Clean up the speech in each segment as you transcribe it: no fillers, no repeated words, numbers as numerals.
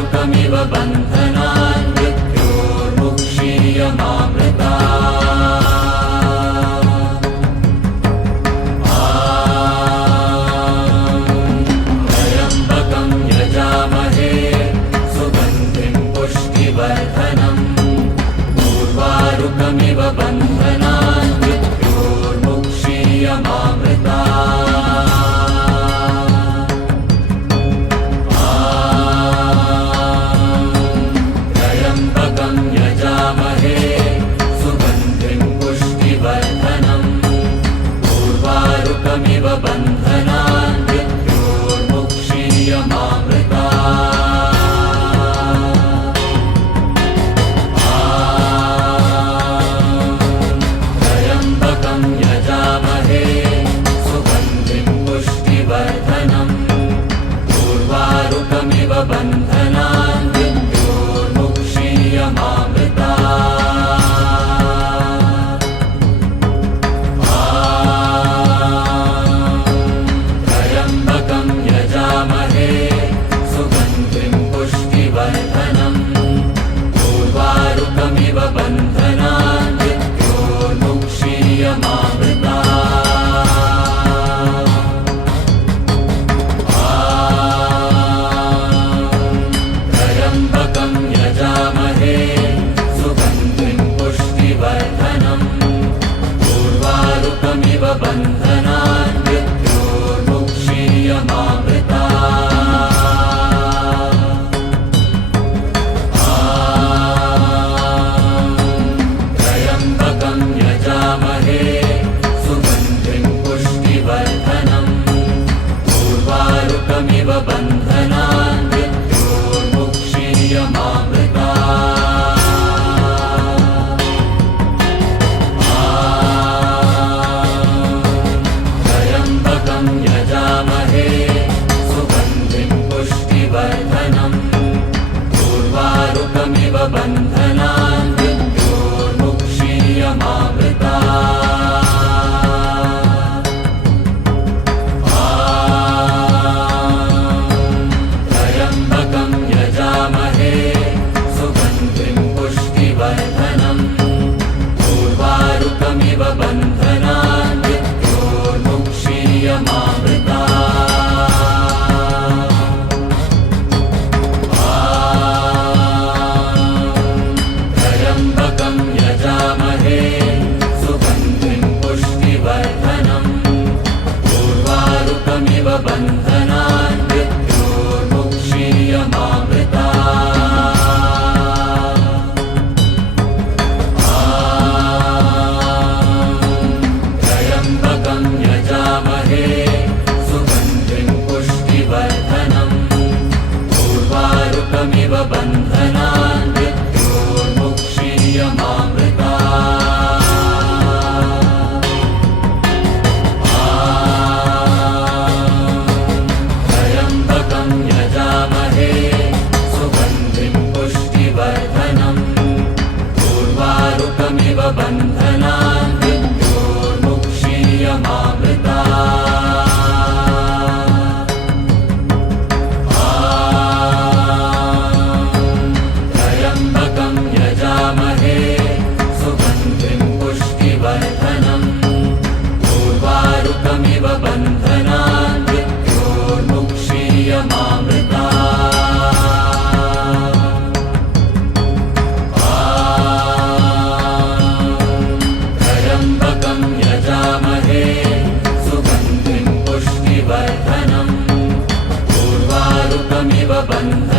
उर्वारुकमिव बन्धनान् मृत्योर्मुक्षीयमामृता त्र्यम्बकं यजामहे सुगन्धिं पुष्टिवर्धनम् उर्वारुकमिव बन्धनान् मृत्योर्मुक्षीयमामृता बन्धनान् मृत्योर्मुक्षीयमामृता त्र्यम्बकं यजामहे सुगन्धिं पुष्टिवर्धनम् उर्वारुकमिव बन्धनान् मृत्योर्मुक्षीयमामृता बन्धनान् मृत्योर्मुक्षीयमामृता त्र्यम्बकं यजामहे सुगन्धिं पुष्टिवर्धनम् उर्वारुकमिव बन्धनान् मृत्योर्मुक्षीयमामृता बन्धनान् मृत्योर्मुक्षीयमामृता त्र्यम्बकं यजामहे सुगन्धिं पुष्टिवर्धनम् उर्वारुकमिव बन्धनान् मृत्योर्मुक्षीयमामृता बन्धनान् मृत्योर्मुक्षीयमामृता त्र्यम्बकं यजामहे सुगन्धिं पुष्टिवर्धनम् उर्वारुकमिव बन्धनान् मृत्योर्मुक्षीयमामृता बन्धनान् मृत्योर्मुक्षीयमामृता त्र्यम्बकं यजामहे सुगन्धिं पुष्टिवर्धनम् उर्वारुकमिव बन्धनान् मृत्योर्मुक्षीयमामृता बन्धनान् मृत्योर्मुक्षीयमामृता त्र्यम्बकं यजामहे सुगन्धिं पुष्टिवर्धनम् उर्वारुकमिव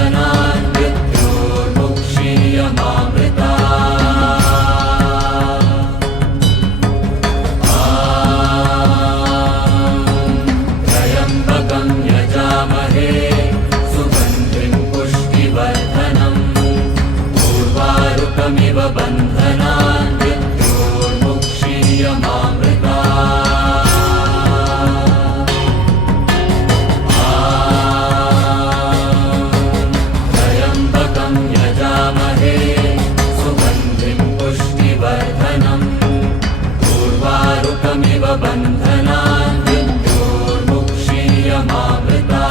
बन्धनान् मृत्योर्मुक्षीयमामृता बन्धनान् मृत्योर्मुक्षीयमामृता त्र्यम्बकं यजामहे सुगन्धिं पुष्टिवर्धनम् उर्वारुकमिव बन्धनान् मृत्योर्मुक्षीयमामृता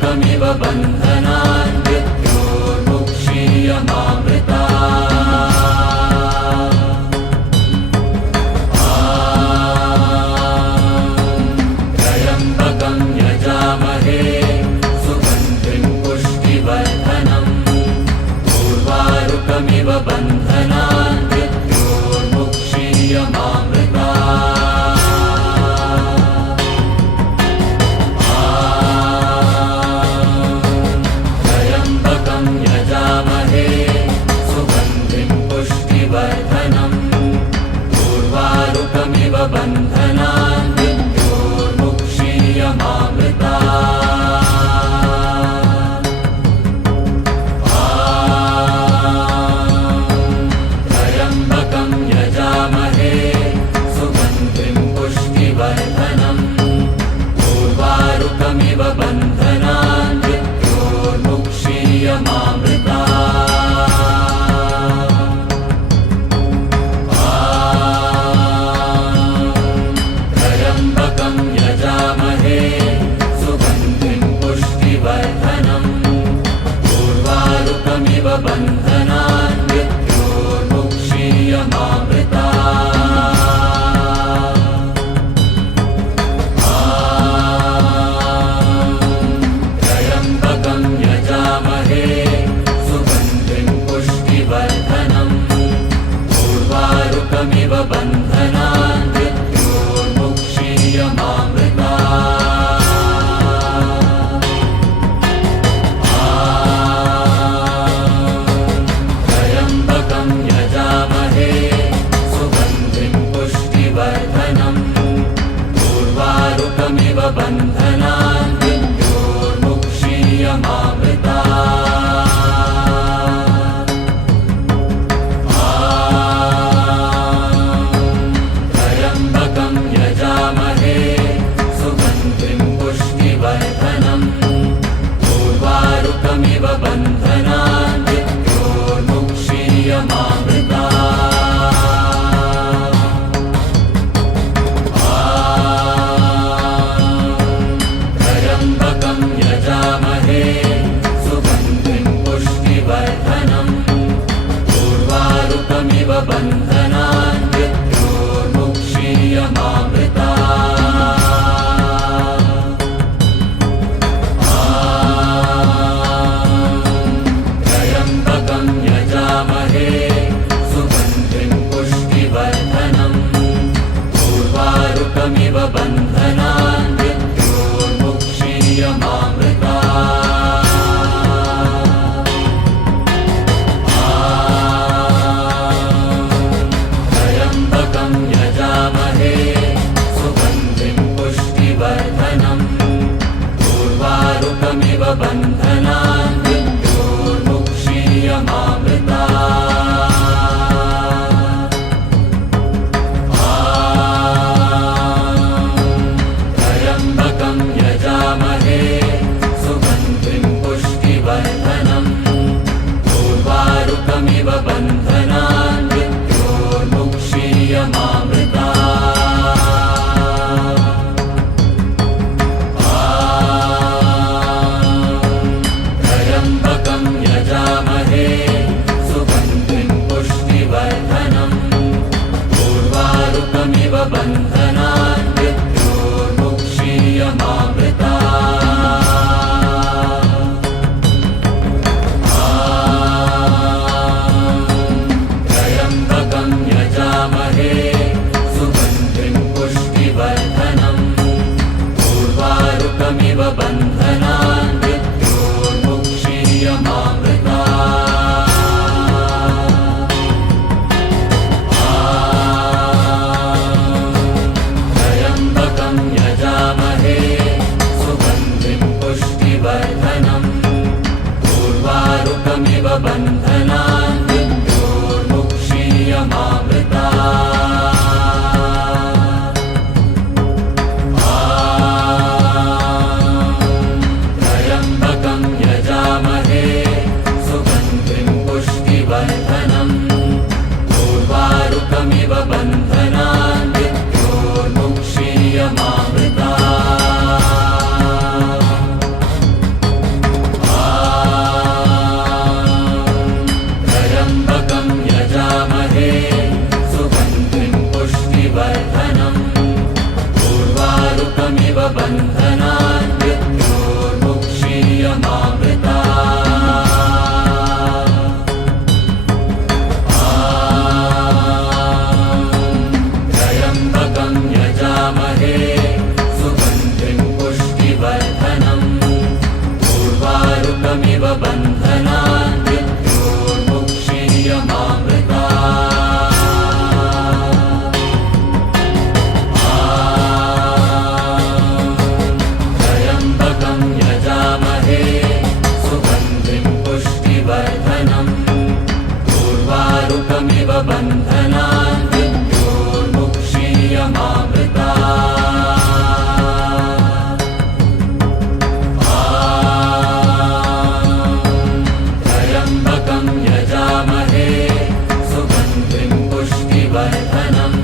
उर्वारुकमिव बन्धनान् मृत्योर्मुक्षीयमामृता त्र्यम्बकं यजामहे सुगन्धिं पुष्टिवर्धनम् उर्वारुकमिव बन्धनान् मृत्योर्मुक्षीयमामृता त्र्यम्बकं यजामहे सुगन्धिं पुष्टिवर्धनम् उर्वारुकमिव बन्धनान् मृत्योर्मुक्षीयमामृता त्र्यम्बकं यजामहे सुगन्धिं पुष्टिवर्धनम् उर्वारुकमिव बन्धनान् मृत्योर्मुक्षीयमामृता त्र्यम्बकं यजामहे सुगन्धिं पुष्टिवर्धनम् उर्वारुकमिव बन्धनान् मृत्योर्मुक्षीयमामृता त्र्यम्बकं यजामहे सुगन्धिं पुष्टिवर्धनम् उर्वारुकमिव बन्धनान् मृत्योर्मुक्षीयमामृता त्र्यम्बकं यजामहे सुगन्धिं पुष्टिवर्धनम् उर्वारुकमिव बन्धनान् मृत्योर्मुक्षीयमामृता त्र्यम्बकं यजामहे सुगन्धिं पुष्टिवर्धनम् उर्वारुकमिव बन्धनान् मृत्योर्मुक्षीयमामृता त्र्यम्बकं यजामहे सुगन्धिं पुष्टिवर्धनम् उर्वारुकमिव बन्धनान् मृत्योर्मुक्षीयमामृता त्र्यम्बकं यजामहे सुगन्धिं पुष्टिवर्धनम् उर्वारुकमिव बन्धनान् मृत्योर्मुक्षीयमामृता त्र्यम्बकं यजामहे सुगन्धिं पुष्टिवर्धनम् उर्वारुकमिव बन्धनान् मृत्योर्मुक्षीयमामृता त्र्यम्बकं यजामहे सुगन्धिं पुष्टिवर्धनम् उर्वारुकमिव बन्धनान् मृत्योर्मुक्षीयमामृता त्र्यम्बकं यजामहे सुगन्धिं पुष्टिवर्धनम् उर्वारुकमिव बन्धनान् मृत्योर्मुक्षीयमामृता त्र्यम्बकं यजामहे सुगन्धिं पुष्टिवर्धनम् उर्वारुकमिव बन्धनान् मृत्योर्मुक्षीयमामृता त्र्यम्बकं यजामहे सुगन्धिं पुष्टिवर्धनम् उर्वारुकमिव बन्धनान् मृत्योर्मुक्षीयमामृता उर्वारुकमिव बन्धनान् मृत्योर्मुक्षीयमामृता त्र्यम्बकं यजामहे सुगन्धिं पुष्टिवर्धनम् उर्वारुकमिव बन्धनान् मृत्योर्मुक्षीयमामृता त्र्यम्बकं यजामहे सुगन्धिं पुष्टिवर्धनम्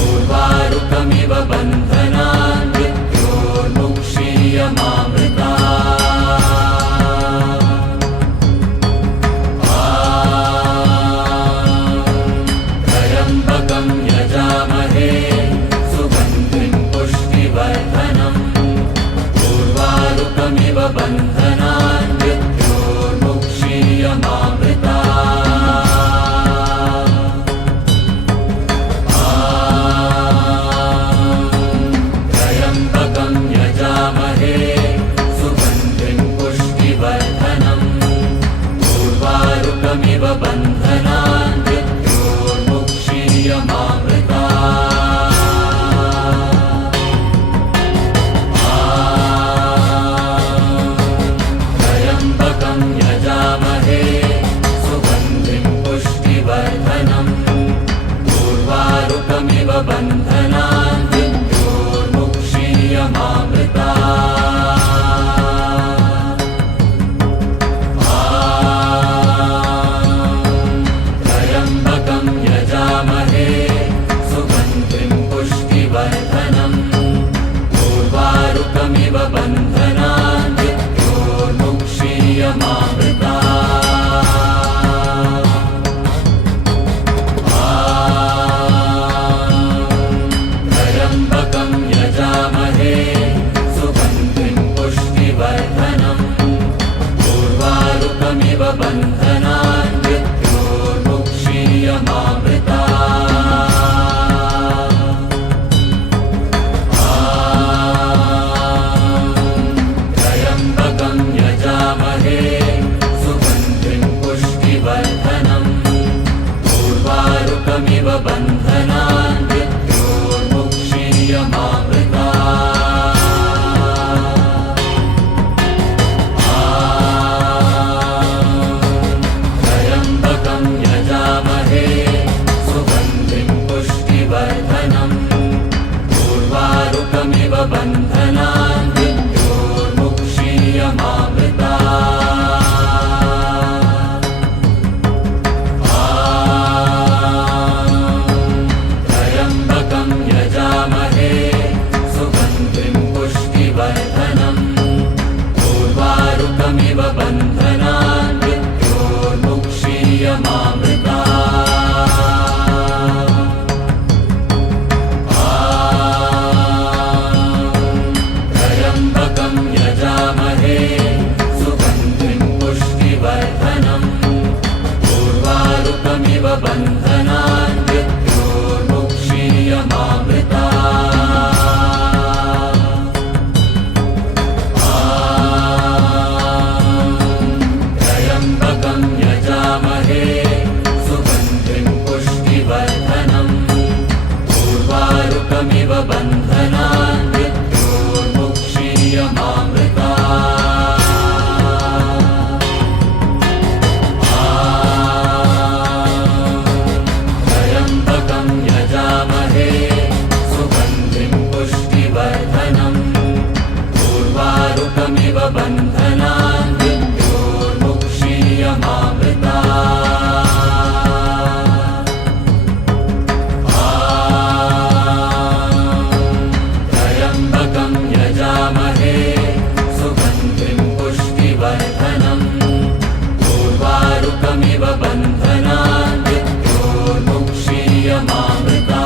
उर्वारुकमिव बन्धनान् मृत्योर्मुक्षीयमामृता त्र्यम्बकं यजामहे सुगन्धिं पुष्टिवर्धनम् उर्वारुकमिव बन्धनान् मृत्योर्मुक्षीयमामृता त्र्यम्बकं यजामहे सुगन्धिं पुष्टिवर्धनम् उर्वारुकमिव बन्धनान् मृत्योर्मुक्षीयमामृता त्र्यम्बकं यजामहे सुगन्धिं पुष्टिवर्धनम् उर्वारुकमिव बन्धनान् मृत्योर्मुक्षीयमामृता त्र्यम्बकं यजामहे सुगन्धिं पुष्टिवर्धनम् उर्वारुकमिव बन्धनान् मृत्योर्मुक्षीयमामृता त्र्यम्बकं यजामहे सुगन्धिं पुष्टिवर्धनम् उर्वारुकमिव बन्धनान् मृत्योर्मुक्षीयमामृता त्र्यम्बकं यजामहे सुगन्धिं पुष्टिवर्धनम् उर्वारुकमिव बन्धनान् मृत्योर्मुक्षीयमामृता त्र्यम्बकं यजामहे सुगन्धिं पुष्टिवर्धनम् उर्वारुकमिव बन्धनान् मृत्योर्मुक्षीयमामृता त्र्यम्बकं यजामहे सुगन्धिं पुष्टिवर्धनम् उर्वारुकमिव बन्धनान् मृत्योर्मुक्षीयमामृता त्र्यम्बकं यजामहे सुगन्धिं पुष्टिवर्धनम् उर्वारुकमिव बन्धनान् मृत्योर्मुक्षीयमामृता त्र्यम्बकं यजामहे सुगन्धिं पुष्टिवर्धनम् उर्वारुकमिव बन्धनान् मृत्योर्मुक्षीयमामृता त्र्यम्बकं यजामहे सुगन्धिं पुष्टिवर्धनम् उर्वारुकमिव बन्धनान् मृत्योर्मुक्षीयमामृता त्र्यम्बकं यजामहे सुगन्धिं पुष्टिवर्धनम् उर्वारुकमिव बन्धनान् मृत्योर्मुक्षीयमामृता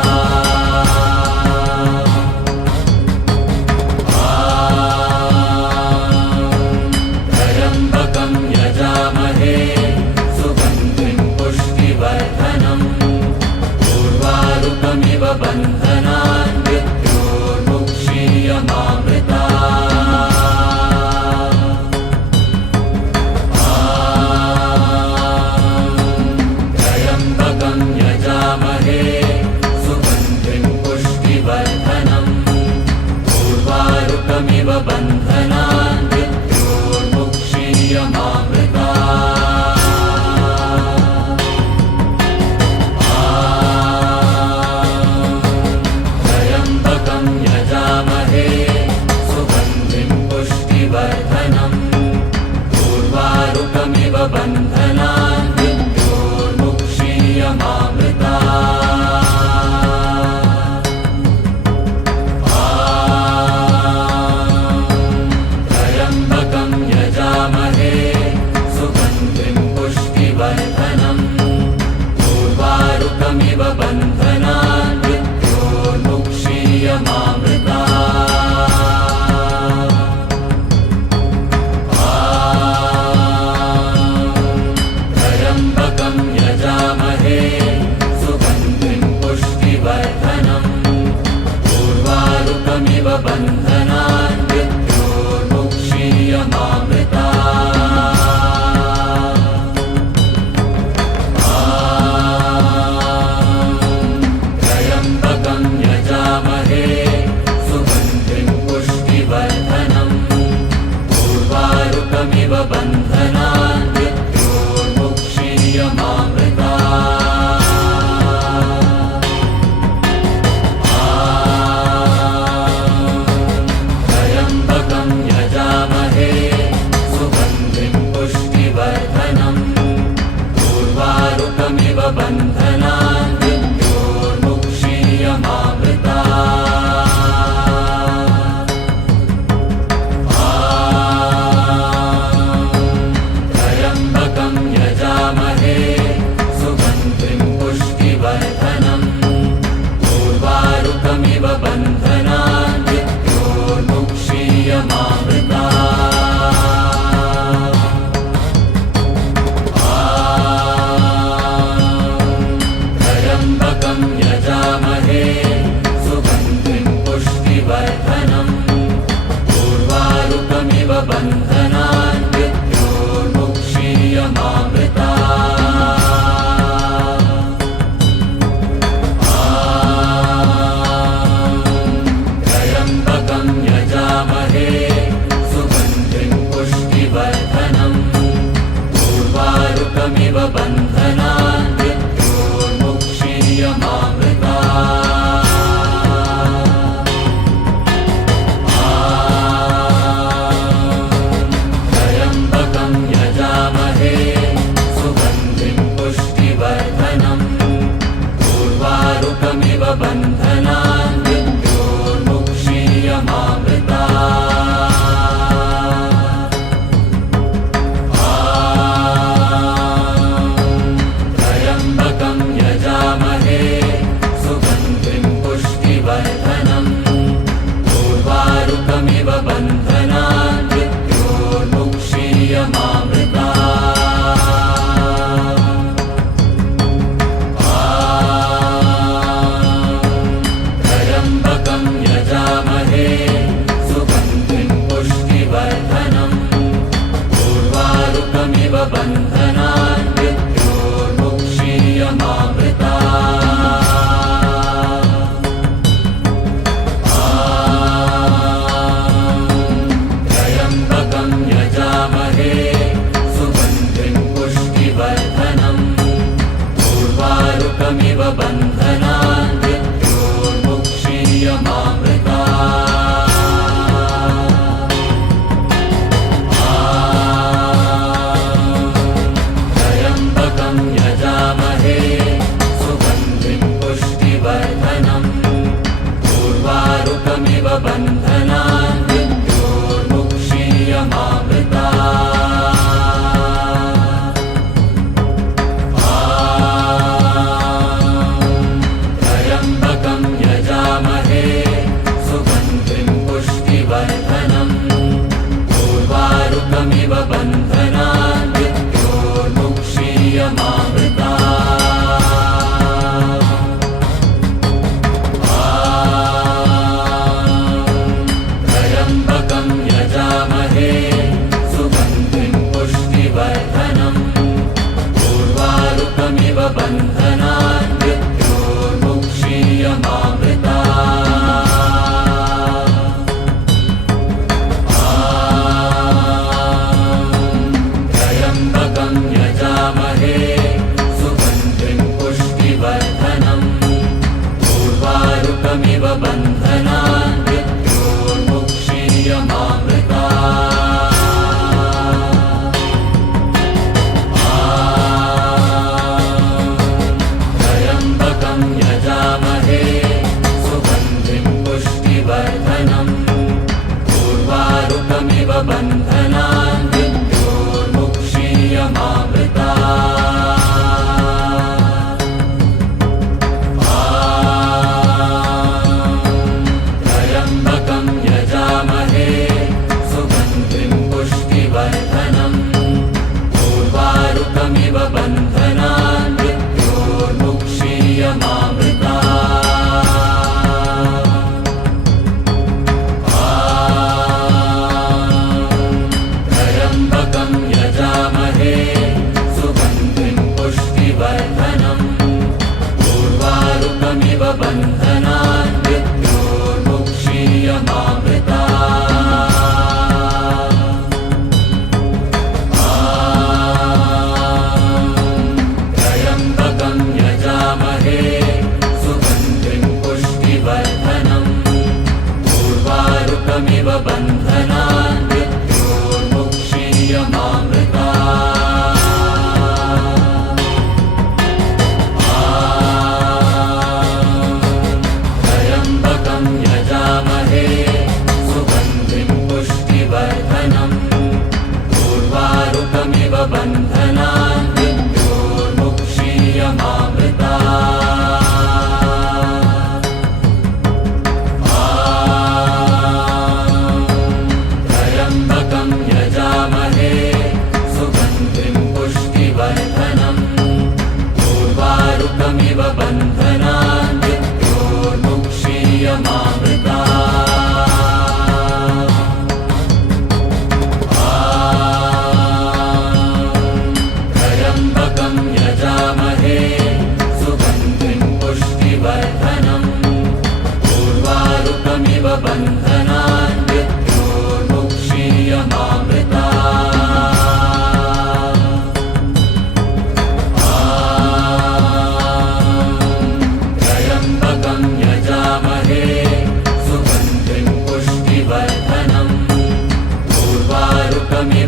उर्वारुकमिव बन्धनान् मृत्योर्मुक्षीयमामृतात् त्र्यम्बकं यजामहे सुगन्धिं पुष्टिवर्धनम् उर्वारुकमिव बन्धनान् त्र्यम्बकं यजामहे सुगन्धिं पुष्टिवर्धनम् उर्वारुकमिव बन्धनान् मृत्योर्मुक्षीयमामृतात् त्र्यम्बकं यजामहे सुगन्धिं पुष्टिवर्धनम् उर्वारुकमिव बन्धनान् त्र्यम्बकं यजामहे सुगन्धिं पुष्टिवर्धनम् उर्वारुकमिव बन्धनान् त्र्यम्बकं यजामहे सुगन्धिं पुष्टिवर्धनम् उर्वारुकमिव बन्धनान् त्र्यम्बकं यजामहे सुगन्धिं पुष्टिवर्धनम् उर्वारुकमिव बन्धनान् त्र्यम्बकं यजामहे सुगन्धिं पुष्टिवर्धनम् उर्वारुकमिव बन्धनान् त्र्यम्बकं यजामहे सुगन्धिं पुष्टिवर्धनम् उर्वारुकमिव बन्धनान् त्र्यम्बकं यजामहे सुगन्धिं पुष्टिवर्धनम् उर्वारुकमिव बन्धनान् त्र्यम्बकं यजामहे सुगन्धिं पुष्टिवर्धनम् उर्वारुकमिव बन्धनान् त्र्यम्बकं यजामहे सुगन्धिं पुष्टिवर्धनम् उर्वारुकमिव बन्धनान् त्र्यम्बकं यजामहे सुगन्धिं पुष्टिवर्धनम् उर्वारुकमिव बन्धनान् त्र्यम्बकं यजामहे सुगन्धिं पुष्टिवर्धनम् उर्वारुकमिव बन्धनान् त्र्यम्बकं यजामहे सुगन्धिं पुष्टिवर्धनम् उर्वारुकमिव बन्धनान्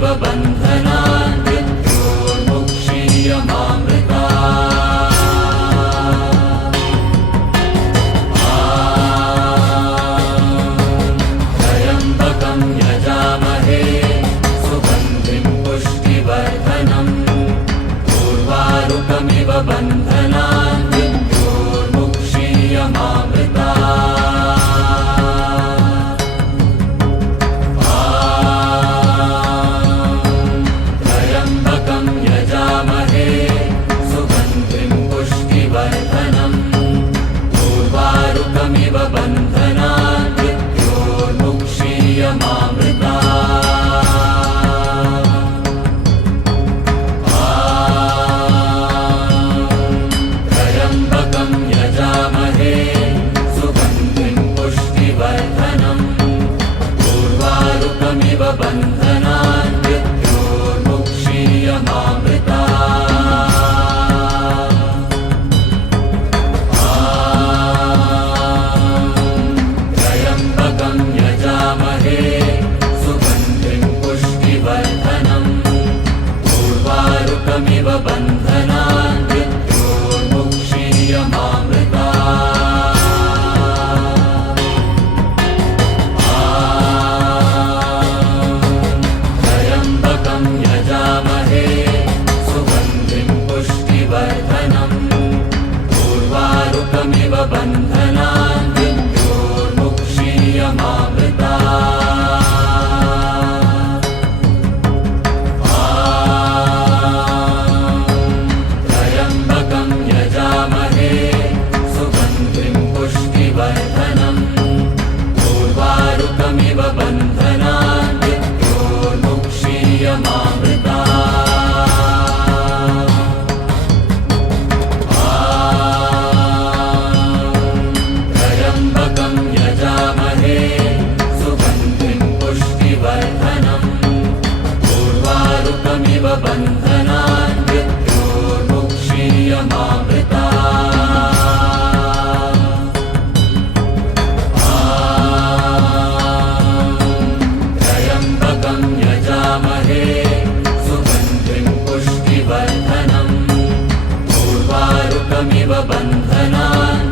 उर्वारुकमिव बन्धनान् मृत्योर्मुक्षीयमामृतात् त्र्यम्बकं यजामहे सुगन्धिं पुष्टिवर्धनम् उर्वारुकमिव बन्धनान् त्र्यम्बकं यजामहे सुगन्धिं पुष्टिवर्धनम् उर्वारुकमिव बन्धनान् मृत्योर्मुक्षीयमामृतात् त्र्यम्बकं यजामहे सुगन्धिं पुष्टिवर्धनम् उर्वारुकमिव बन्धनान् त्र्यम्बकं यजामहे सुगन्धिं पुष्टिवर्धनम् उर्वारुकमिव बन्धनान् त्र्यम्बकं यजामहे सुगन्धिं पुष्टिवर्धनम् उर्वारुकमिव बन्धनान् त्र्यम्बकं यजामहे सुगन्धिं पुष्टिवर्धनम् उर्वारुकमिव बन्धनान् त्र्यम्बकं यजामहे सुगन्धिं पुष्टिवर्धनम् उर्वारुकमिव बन्धनान् त्र्यम्बकं यजामहे सुगन्धिं पुष्टिवर्धनम् उर्वारुकमिव बन्धनान्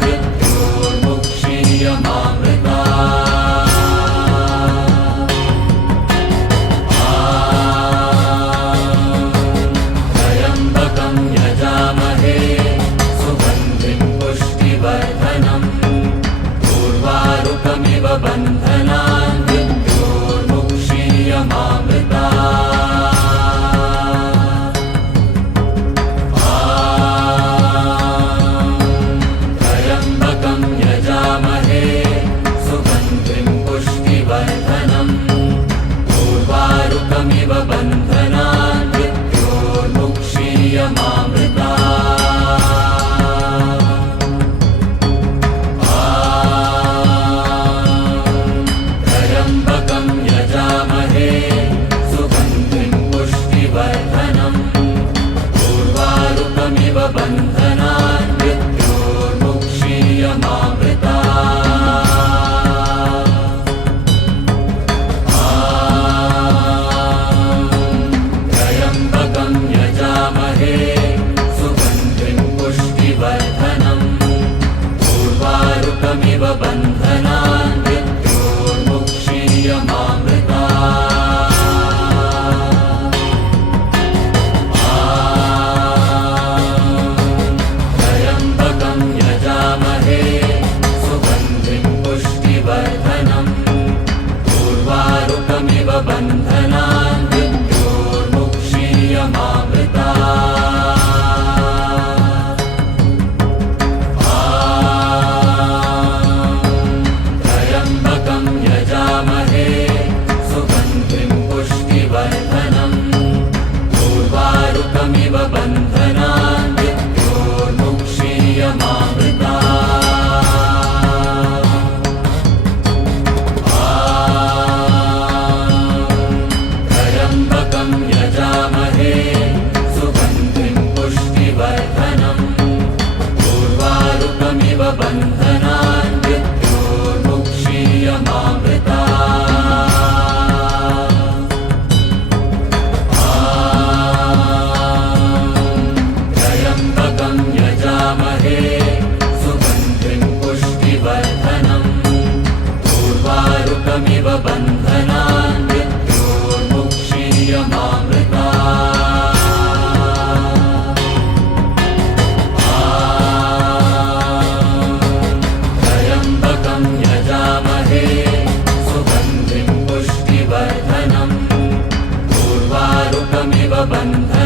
सुखमिव बन्धनान्